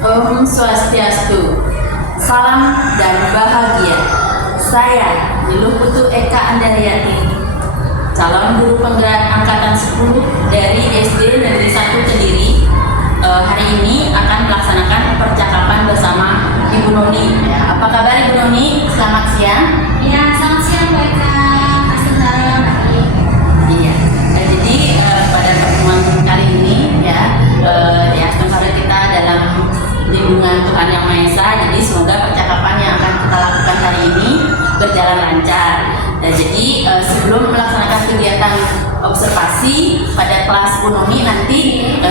Om Swastiastu, salam dan bahagia. Saya Niluhputu Eka Andaryati, calon guru penggerak angkatan 10 dari SD Negeri 1 Kediri. Hari ini akan melaksanakan percakapan bersama Ibu Noni. Apa kabar Ibu Noni? Selamat siang. Ya, selamat siang Bu Eka. Iya. Jadi pada pertemuan kali ini semoga kita dalam lindungan Tuhan Yang Maha Esa. Jadi semoga percakapan yang akan kita lakukan hari ini berjalan lancar. Jadi sebelum melaksanakan kegiatan observasi pada kelas Bu Noni nanti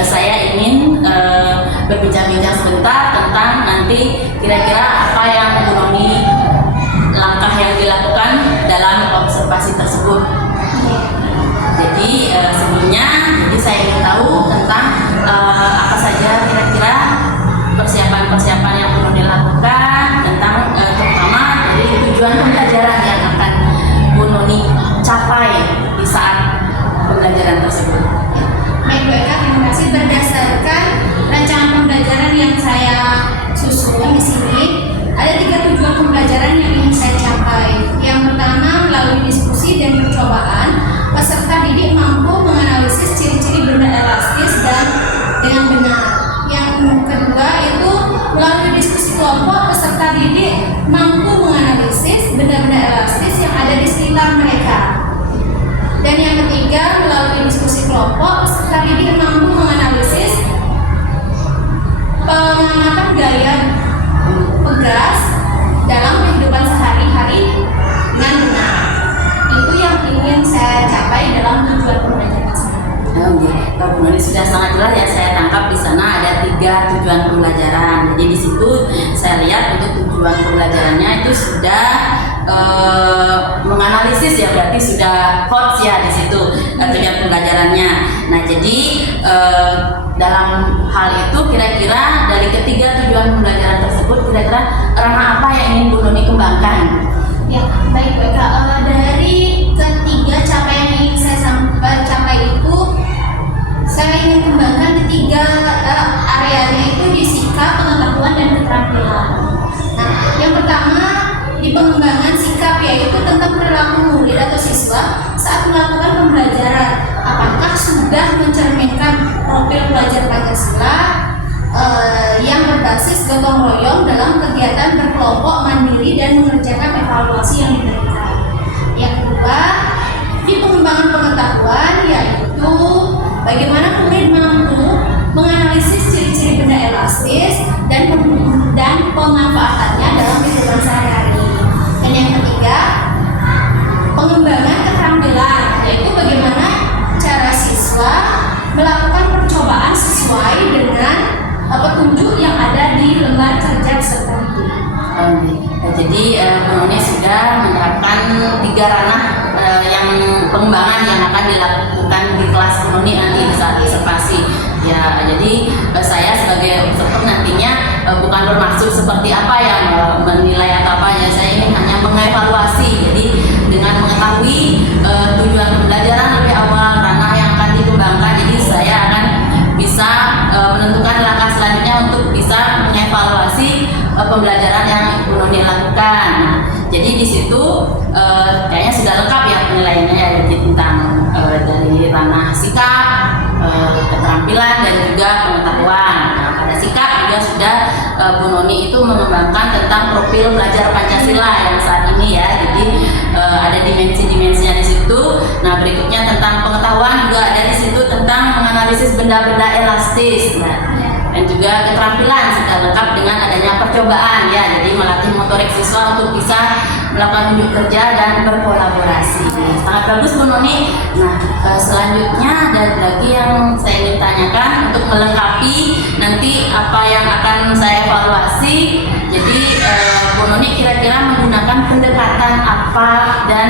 saya ingin berbincang-bincang sebentar tentang nanti kira-kira apa yang Bu Noni langkah yang dilakukan dalam observasi tersebut. Jadi sebelumnya saya ingin tahu tentang apa saja kira-kira persiapan-persiapan yang perlu dilakukan tentang terutama dari tujuan pembelajaran yang akan Bu Noni capai di saat pembelajaran tersebut. Baik Bu Eka, terima kasih. Berdasarkan rancangan pembelajaran yang saya susun di sini, ada 3 tujuan pembelajaran yang ingin saya capai. Yang pertama, melalui diskusi dan percobaan, peserta didik mampu menganalisis ciri-ciri benda elastis dan dengan benar. Yang kedua itu melalui diskusi kelompok, peserta didik mampu menganalisis benda-benda elastis yang ada di sekitar mereka. Dan yang ketiga, melalui diskusi kelompok, peserta didik mampu menganalisis pengamatan gaya pegas dalam kehidupan sehari-hari dengan benar. Itu yang ingin saya capai dalam tujuan pembelajaran. Bu Noni sudah sangat jelas ya, saya tangkap di sana ada 3 tujuan pembelajaran. Jadi di situ saya lihat untuk tujuan pembelajarannya itu sudah menganalisis ya, berarti sudah hot ya di situ tujuan pembelajarannya. Nah jadi dalam hal itu kira-kira dari ketiga tujuan pembelajaran tersebut kira-kira ranah apa yang ingin Bu Noni kembangkan? Ya, baik Bu Eka. Dari ketiga capaian yang ingin saya capai itu, saya ingin kembangkan di 3 areanya itu di sikap, pengetahuan, dan keterampilan. Nah, yang pertama di pengembangan sikap, yaitu tentang perilaku murid atau siswa saat melakukan pembelajaran. Apakah sudah mencerminkan profil pelajar Pancasila yang berbasis gotong royong dalam kegiatan berkelompok mandiri dan mengerjakan evaluasi yang diberikan. Yang kedua, di pengembangan pengetahuan, yaitu bagaimana murid mampu menganalisis ciri-ciri benda elastis dan pemanfaatannya dalam kehidupan sehari-hari. Dan yang ketiga, pengembangan keterampilan, yaitu bagaimana cara siswa melakukan percobaan sesuai dengan petunjuk yang ada di lembar cerdas serta hidup. Jadi Bu Noni sudah menerapkan 3 ranah yang pengembangan yang akan dilakukan di kelas Bu Noni nanti di saat observasi. Ya, jadi saya sebagai observer nantinya bukan bermaksud seperti apa ya menilai atau apa ya, saya ingin hanya mengevaluasi. Jadi dengan mengetahui tujuan pembelajaran lebih awal, ranah yang akan dikembangkan, jadi saya akan bisa menentukan langkah selanjutnya untuk bisa mengevaluasi pembelajaran yang Bu Noni lakukan. Nah, jadi di situ kayaknya sudah lengkap ya penilaiannya ya, jadi tentang dari ranah sikap, keterampilan, dan juga pengetahuan. Nah, pada sikap juga sudah Bu Noni itu mengembangkan tentang profil pelajar Pancasila yang saat ini ya. Jadi ada dimensi-dimensinya di situ. Nah, berikutnya tentang pengetahuan juga ada di situ tentang menganalisis benda-benda elastis. Nah, dan juga keterampilan sudah lengkap dengan adanya percobaan ya, jadi melatih motorik siswa untuk bisa melakukan unjuk kerja dan berkolaborasi. Sangat bagus Bu Noni. Nah, selanjutnya ada lagi yang saya ingin tanyakan untuk melengkapi nanti apa yang akan saya evaluasi. Jadi Bu Noni kira-kira menggunakan pendekatan apa dan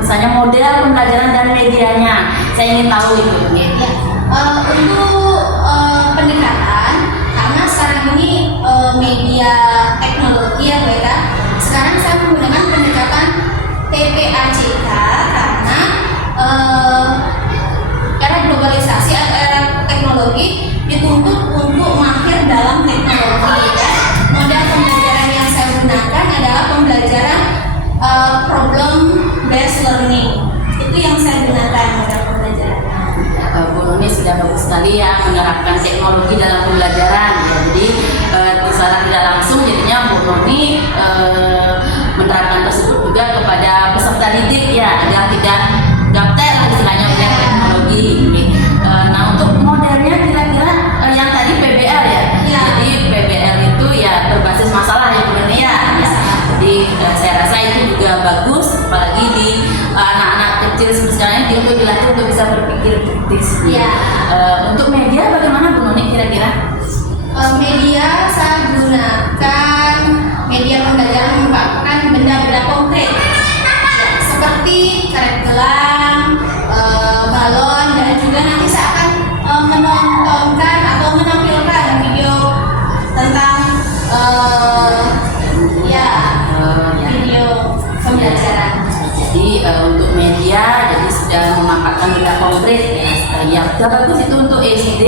misalnya model pembelajaran dan medianya, saya ingin tahu itu. Untuk bagus sekali ya menerapkan teknologi dalam pembelajaran ya. Jadi secara tidak langsung jadinya Bu Noni menerapkan tersebut juga kepada peserta didik ya, agar tidak gaptek lah istilahnya oleh teknologi. Nah untuk modelnya kira-kira yang tadi PBL ya. Jadi PBL itu ya berbasis masalah ya Bu Noni ya. Jadi saya rasa itu juga bagus, apalagi di anak-anak kecil seperti sekarang ini untuk dilatih untuk bisa berpikir kritis. Untuk media bagaimana Bu Noni kira-kira? Media saya gunakan media pembelajaran merupakan benda-benda konkret seperti karet gelang, balon, dan juga nanti saya akan menontonkan atau menampilkan video tentang video pembelajaran. Jadi untuk media jadi sudah memanfaatkan benda konkret ya sudah bagus itu untuk SD.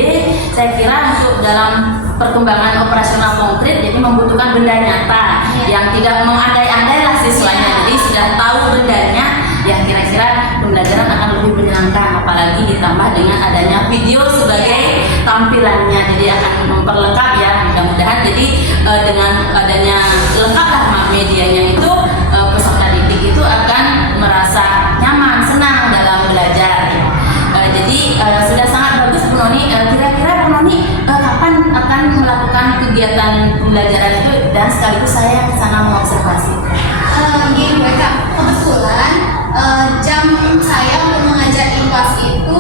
Saya kira untuk dalam perkembangan operasional konkret jadi membutuhkan benda nyata yang tidak mengandai-andai lah siswanya, jadi sudah tahu bendanya ya, kira-kira pembelajaran akan lebih menyenangkan, apalagi ditambah dengan adanya video sebagai tampilannya, jadi akan memperlengkap ya mudah-mudahan. Jadi dengan adanya lengkaplah medianya itu peserta didik itu akan merasa nyaman, senang dalam belajar ya. Jadi sudah sangat bagus Bu Noni. Kira-kira Bu Noni kapan akan melakukan kegiatan pembelajaran itu, dan sekaligus saya ke sana mengobservasi. Gini mereka kebetulan jam saya untuk mengajar IPAS itu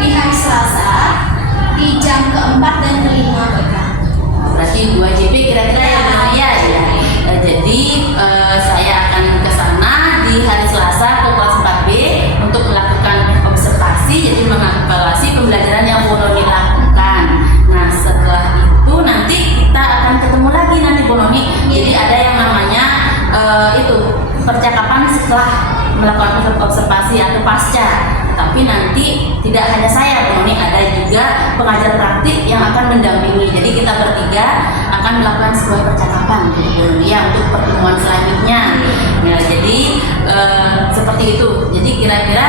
di hari Selasa di jam ke-4 dan ke-5 mereka. Berarti 2 JP kira-kira ya Bu Noni ya. Jadi saya akan ke sana di hari Selasa ke kelas 4B untuk melakukan observasi, jadi mengevaluasi pembelajaran yang Bu Noni lakukan. Nah setelah itu nanti kita akan ketemu lagi nanti Bu Noni. Jadi ada yang namanya itu percakapan setelah melakukan observasi atau pasca. Tapi nanti tidak hanya saya Bu Noni, ada juga pengajar praktik yang akan mendampingi. Jadi kita bertiga akan melakukan sebuah percakapan Bu Noni ya untuk pertemuan selanjutnya. Nah, jadi seperti itu. Jadi kira-kira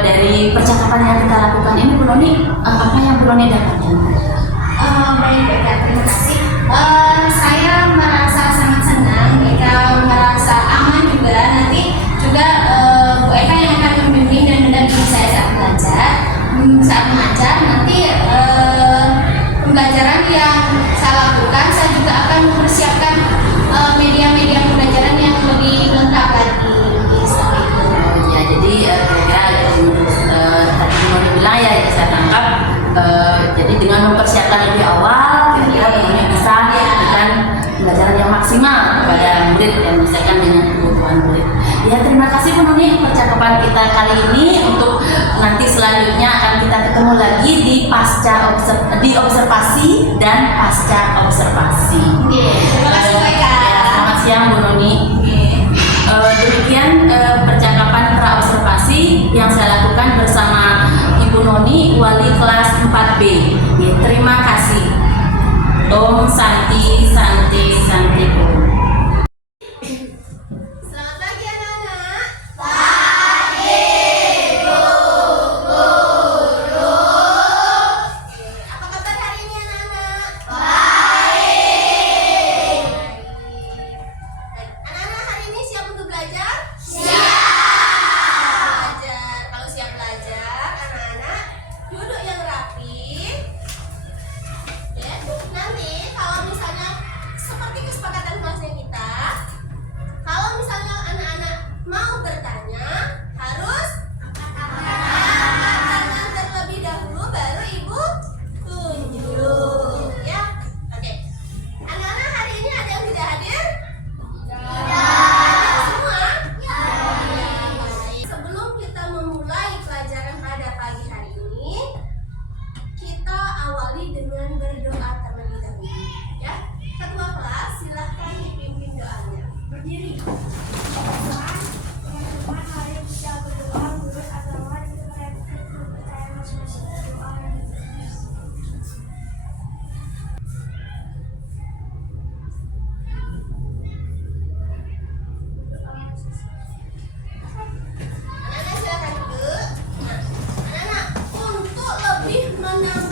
dari percakapan yang kita lakukan ini Bu Noni, apa yang Bu Noni dapatkan? Baik, terima kasih. Saya merasa sangat senang, Eka merasa aman juga. Nanti juga Bu Eka yang akan membimbing dan mendampingi saya saat belajar, saat mengajar. Nanti pembelajaran yang saya lakukan, saya juga akan mempersiapkan media-media pembelajaran yang lebih lengkap lagi. Ya, jadi kira-kira tadi Bu Noni bilang ya, saya tangkap. Jadi dengan mempersiapkan lebih awal, kira-kira Bu Noni bisa memberikan pembelajaran yang maksimal kepada murid dan menyesuaikan dengan kebutuhan murid. Ya terima kasih Bu Noni percakapan kita kali ini. Untuk nanti selanjutnya akan kita ketemu lagi di observasi dan pasca observasi. Terima kasih Bu Eka. Selamat siang Bu Noni. Demikian percakapan pra observasi yang saya lakukan bersama Ibu Noni, wali kelas 4B. Ya, terima kasih. Om Santi Santi Santi Om. Selamat pagi anak-anak. Apa kabar hari ini anak-anak? Baik. Anak-anak hari ini siap untuk belajar? Siap. Kalau siap belajar, anak-anak duduk yang rapi. Ya, nanti kalau misalnya seperti kesepakatan kelasnya kita, kalau misalnya anak-anak mau bertanya, harus angkat tangan terlebih dahulu, baru ibu tunjuk. Ya, oke. Anak-anak hari ini ada yang tidak hadir? Hadir semua? Sebelum kita memulai pelajaran pada pagi hari ini, kita awali dengan berdoa terlebih dahulu. Ya, ketua kelas silahkan dipimpin doanya. Berdiri. Teman-teman, mari kita berdoa menurut agama dan kepercayaan masing-masing. Doa yang Anak-anak silakan duduk. Nah, anak-anak untuk lebih menambah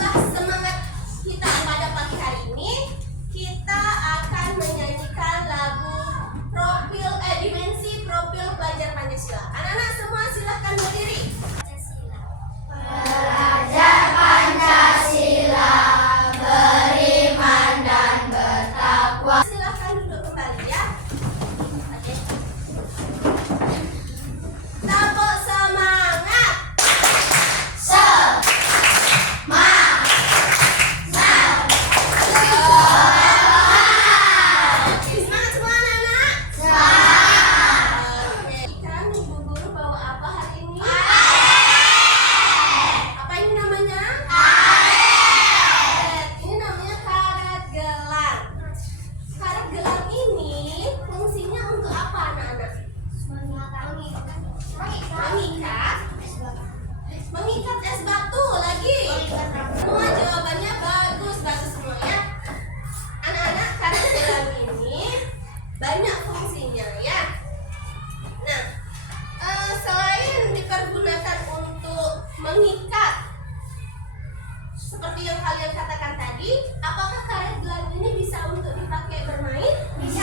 yang kalian katakan tadi, apakah karet gelang ini bisa untuk dipakai bermain? Bisa.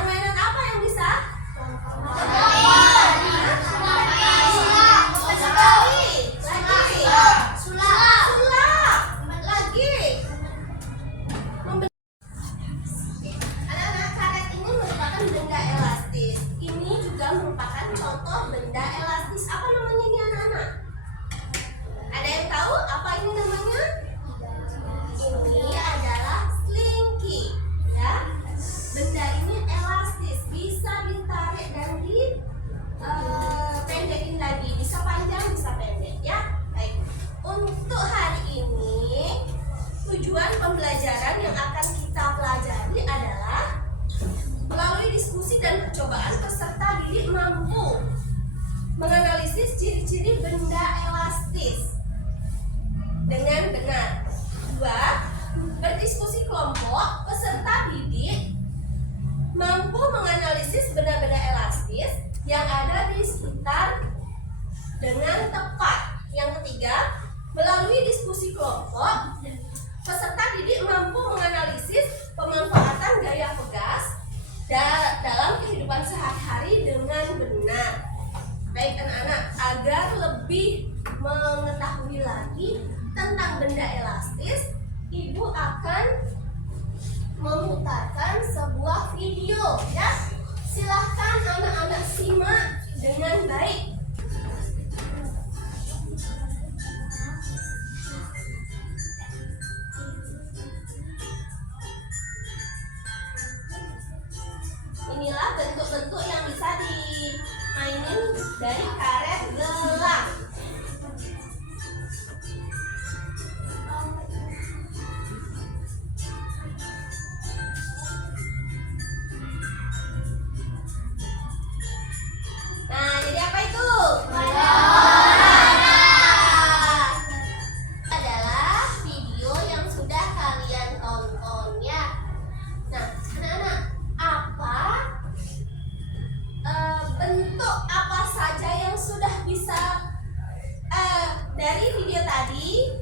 Permainan apa yang bisa? Anak-anak, karet ini merupakan benda elastis. Ini juga merupakan contoh benda elastis. Apa namanya ini anak-anak? Ada yang tahu apa ini namanya? Ini adalah slinky, ya. Benda ini elastis, bisa ditarik dan pendekin lagi, bisa panjang, bisa pendek, ya. Baik. Untuk hari ini, tujuan pembelajaran yang akan kita pelajari adalah melalui diskusi dan percobaan peserta didik mampu menganalisis ciri-ciri benda elastis dengan benar. 2. Berdiskusi kelompok, peserta didik mampu menganalisis benda-benda elastis yang ada di sekitar dengan tepat. Yang ketiga, melalui diskusi kelompok, peserta didik mampu menganalisis pemanfaatan gaya pegas dalam kehidupan sehari-hari dengan benar. Baik anak-anak, agar lebih mengetahui lagi tentang benda elastis, ibu akan memutarkan sebuah video, ya. Silahkan anak-anak simak dengan baik. Inilah bentuk-bentuk yang bisa dimainin dari karet gelang. Nah, jadi apa itu? Adalah video yang sudah kalian tonton, ya. Nah, anak-anak, apa bentuk apa saja yang sudah bisa dari video tadi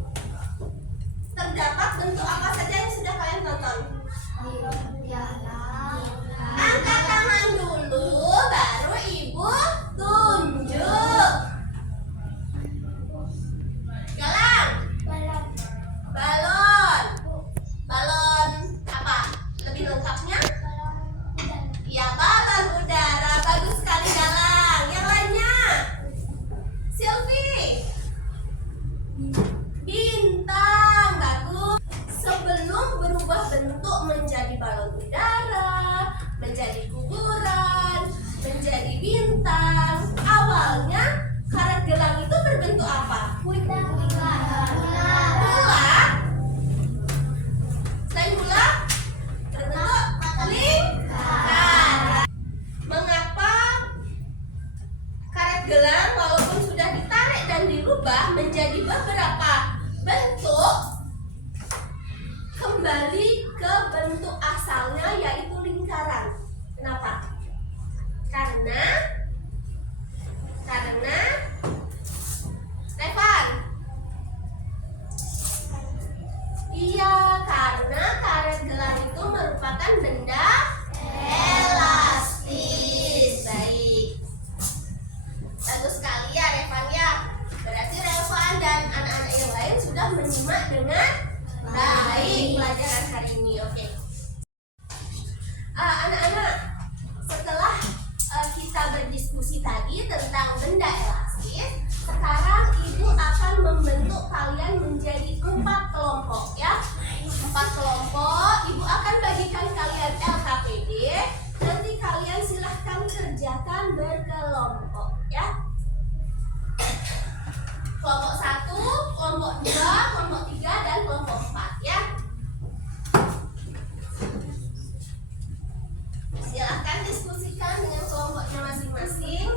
terdapat bentuk apa saja yang sudah kalian tonton? Angkat tangan dulu, baru ibu tunjuk. Galang, balon, balon apa? Lebih lengkapnya? Ya, balon udara. Bagus sekali Galang. Yang lainnya? Sylvie. Bintang. Bagus. Sebelum berubah bentuk menjadi balon udara, menjadi kuburan, menjadi bintang, awalnya karet gelang itu berbentuk apa? Bulat. Selain bulat, berbentuk lingkaran. Mengapa karet gelang walaupun sudah ditarik dan dirubah menjadi beberapa bentuk, kembali ke bentuk asalnya yaitu lingkaran? Kenapa? Karena Stefan. Iya, karena karet gelang itu merupakan benda elastis. Baik. Bagus sekali ya Revan, ya. Berarti Revan dan anak-anak yang lain sudah menyimak dengan baik pelajaran hari ini. Oke. Anak-anak, setelah kita berdiskusi tadi tentang benda elastis, sekarang ibu akan membentuk kalian menjadi 4 kelompok, ya. 4 kelompok. Ibu akan bagikan kalian LKPD. Nanti kalian silahkan kerjakan berkelompok, ya. Kelompok 1, kelompok 2, kelompok 3, dan kelompok 4, ya. Silahkan diskusikan dengan kelompoknya masing-masing.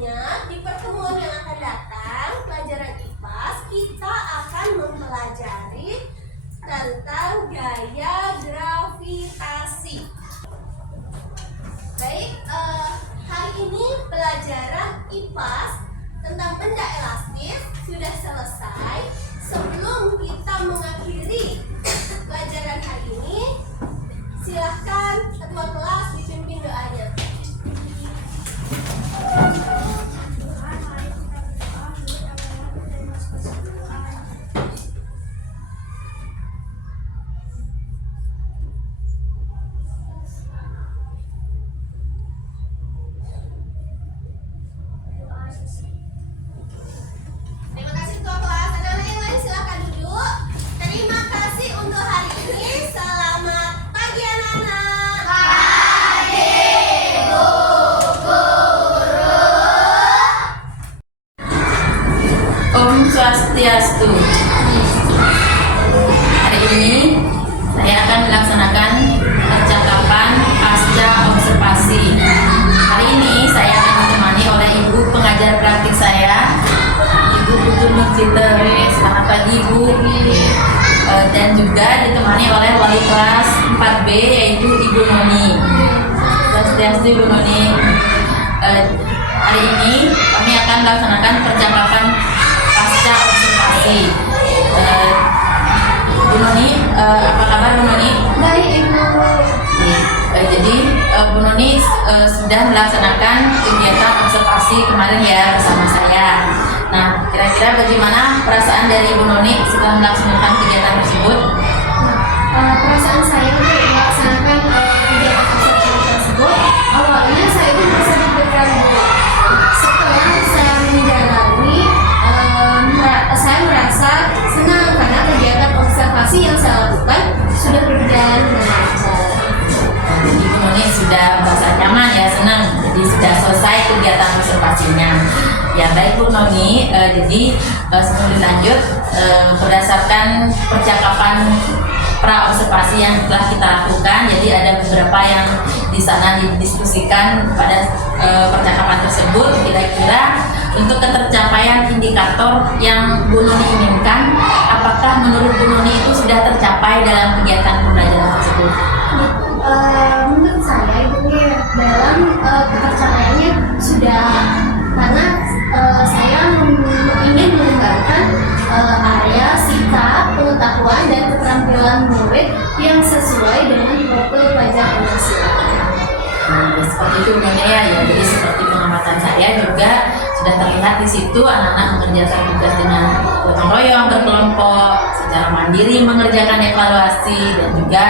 selanjutnya di pertemuan yang akan datang pelajaran IPAS kita akan mempelajari tentang gaya gravitasi. Baik, hari ini pelajaran IPAS tentang benda elastis sudah selesai. Sebelum kita mengakhiri pelajaran hari ini, silahkan ketua kelas dipimpin doanya. Terima kasih ketua kelas. Anak-anak yang lain silahkan duduk. Terima kasih untuk hari ini. Selamat pagi anak-anak. Om Swastiastu. Hari ini saya akan melaksanakan percakapan pasca observasi. Hari ini saya akan ditemani oleh ibu pengajar praktik saya, Ibu Putu Nurciteres. Selamat pagi Ibu. Dan juga ditemani oleh wali kelas 4B yaitu Ibu Noni. Swastiastu Ibu Noni. Hari ini kami akan melaksanakan percakapan pasca observasi. Bu Noni, apa kabar Bu Noni? Baik Ibu. Jadi Bu Noni sudah melaksanakan kegiatan observasi kemarin ya bersama saya. Nah, kira-kira bagaimana perasaan dari Bu Noni setelah melaksanakan kegiatan tersebut? Perasaan saya untuk melaksanakan kegiatan observasi tersebut, awalnya saya itu merasa deg-degan Bu. Setelah saya menjalani, saya merasa senang karena kegiatan observasi yang saya lakukan sudah berjalan dengan lancar. Jadi Bu Noni sudah merasa nyaman ya, senang. Jadi sudah selesai kegiatan observasinya. Ya baik Bu Noni, jadi sebelum dilanjut, berdasarkan percakapan pra observasi yang telah kita lakukan, jadi ada beberapa yang di sana didiskusikan pada percakapan tersebut. Kira-kira untuk ketercapaian indikator yang Bu Noni inginkan, apakah menurut Bu Noni itu sudah tercapai dalam kegiatan pembelajaran tersebut? Menurut saya itu dalam ketercapaiannya sudah, karena saya ingin mengembangkan area, sikap, pengetahuan dan keterampilan murid yang sesuai dengan profil pelajar Pancasila. Seperti itu Bu Noni ya. Jadi seperti pengamatan saya juga sudah terlihat di situ anak-anak mengerjakan tugas dengan gotong royong, berkelompok, secara mandiri mengerjakan evaluasi dan juga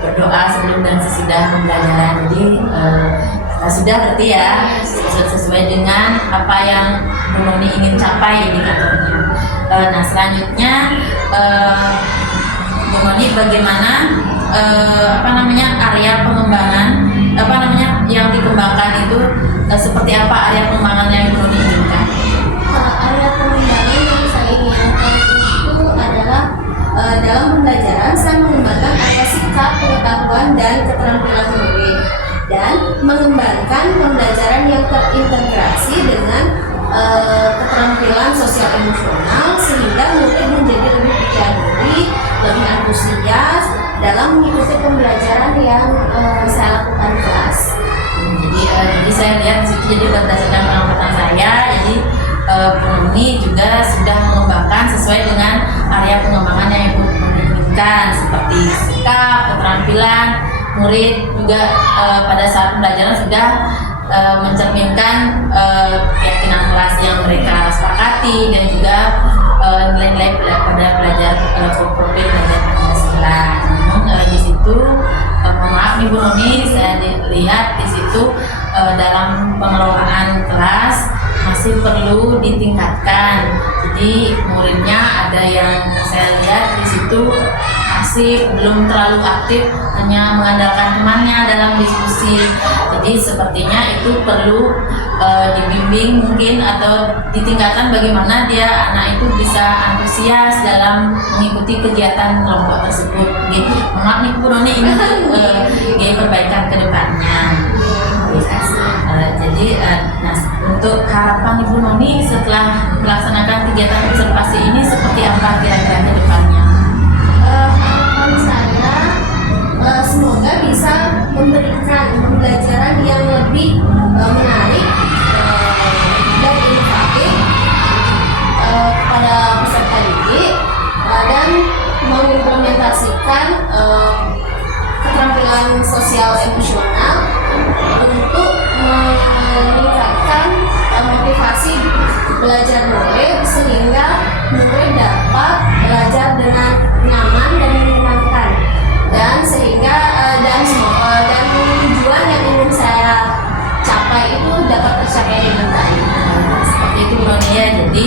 berdoa sebelum dan sesudah pembelajaran. Jadi sudah berarti ya sesuai dengan apa yang Bu Noni ingin capai indikatornya. Nah selanjutnya Bu Noni bagaimana area pengembangan yang dikembangkan itu seperti apa area pengembangan yang Bu Noni inginkan? Area pengembangan yang saya inginkan itu adalah dalam pembelajaran saya mengembangkan area sikap, pengetahuan dan keterampilan murid dan mengembangkan pembelajaran yang terintegrasi dengan keterampilan sosial emosional sehingga murid menjadi lebih percaya diri, lebih antusias dalam mengikuti pembelajaran yang saya lakukan di kelas. Jadi saya lihat di situ, jadi berdasarkan pengamatan saya, jadi Bu Noni juga sudah mengembangkan sesuai dengan area pengembangan yang Ibu inginkan seperti sikap, keterampilan murid juga pada saat pembelajaran sudah mencerminkan keyakinan kelas yang mereka sepakati dan juga nilai-nilai pada pelajar profil pelajar Pancasila. Namun di situ mohon maaf nih Bu Noni, saya lihat di situ dalam pengelolaan kelas masih perlu ditingkatkan. Jadi muridnya ada yang saya lihat di situ masih belum terlalu aktif, hanya mengandalkan temannya dalam diskusi. Jadi sepertinya itu perlu dibimbing mungkin atau ditingkatkan bagaimana dia anak itu bisa antusias dalam mengikuti kegiatan kelompok tersebut. Gitu. Maaf nih Bu Noni, ini perbaikan ke depannya. Jadi nah untuk harapan Ibu Noni setelah melaksanakan kegiatan observasi ini seperti apa kira-kira ke depannya? Harapan saya semoga bisa memberikan pembelajaran yang lebih menarik dan inovatif kepada peserta didik dan mengimplementasikan keterampilan sosial emosional untuk meningkatkan motivasi belajar murid sehingga murid dapat belajar dengan nyaman dan menyenangkan dan sehingga dan tujuan yang ingin saya capai itu dapat tercapai dengan baik. Seperti itu Bu Noni ya. Jadi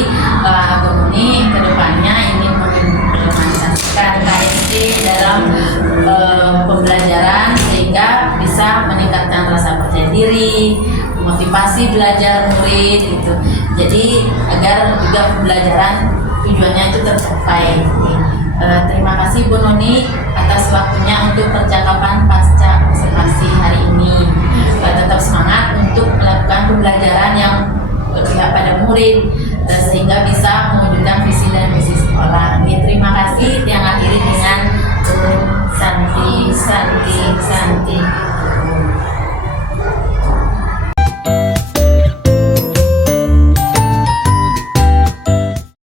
Bu Noni kedepannya ingin mengimplementasikan KSD dalam pembelajaran sehingga bisa meningkatkan rasa percaya diri, motivasi belajar murid gitu. Jadi agar juga pembelajaran tujuannya itu tercapai. Terima kasih Bu Noni atas waktunya untuk percakapan pasca observasi hari ini. Tetap semangat untuk melakukan pembelajaran yang berpihak pada murid sehingga bisa mewujudkan visi dan misi sekolah. Terima kasih. Yang akhiri dengan Santi.